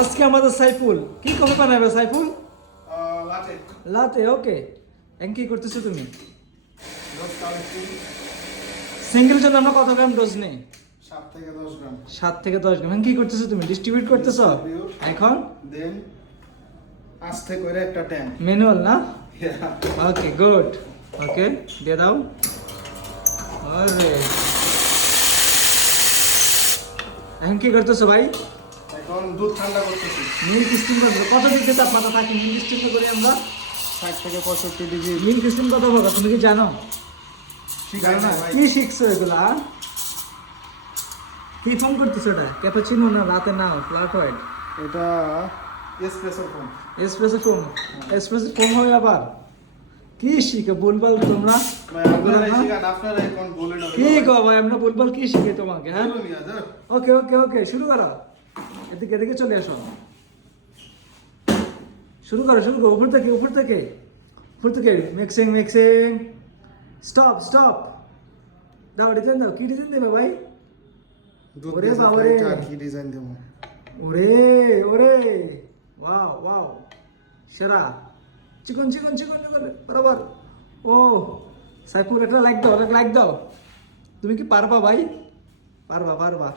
আজকে আমাদের সাইফুল কি কফি বানাবে সাইফুল? লাটে লাতে ওকে। এখন কি করতেছো তুমি? রোজ কালেকশন সিঙ্গেল জন্য আমরা কত গ্রাম ডোজ নেই? 7 থেকে 10 গ্রাম 7 থেকে 10 গ্রাম। এখন কি করতেছো তুমি? ডিস্ট্রিবিউট করতেছো Distribute. এখন? দেন আস্তে করে একটা ট্যাঙ্ক ম্যানুয়াল না? Okay good. ওকে দিয়ে দাও। আরে এখন কি করতেছো ভাই? এখন দুধ ঠান্ডা করতেছি মিল্ক স্টিম করতেছো? কত ডিগ্রি তাপমাত্রা থাকে মিল্ক স্টিম করি আমরা? 60 থেকে 65 ডিগ্রি মিল্ক স্টিম কত হবে তুমি কি জানো? জানো না? কি শিখছো এগুলা? কি ফোন করতেছো এটা? ক্যাপাচিনো না রাতে নাও ফ্ল্যাট হোয়াইট? এটা espresso foam espresso foam. Espresso foam হবে আবার? কি শিখে বলবাল তোমরা? ভাই আপনারা শিখান আপনারা এখন বলেন কি গো ভাই আমরা বলবাল কি শিখে তোমাকে? হ্যাঁ বলুন ইয়া স্যার ওকে ওকে ওকে শুরু করো। এদিকে এদিকে চলে আসো। শুরু করো শুরু করো। উপর থেকে উপর থেকে উপর থেকে মিক্সিং মিক্সিং। Stop stop. দাও ডিজাইন দাও। কি ডিজাইন দেবে ভাই? দুধ ওরে দিয়ে বাবারে। ফ্রাইটা কি ডিজাইন দেব ওরে ওরে ওয়াও ওয়াও সেরা। চিকন চিকন চিকন চিকন বরাবর। ও সাইফুল একটা লাইক দাও, একটা লাইক দাও। তুমি কি পারবা ভাই? পারবা পারবা।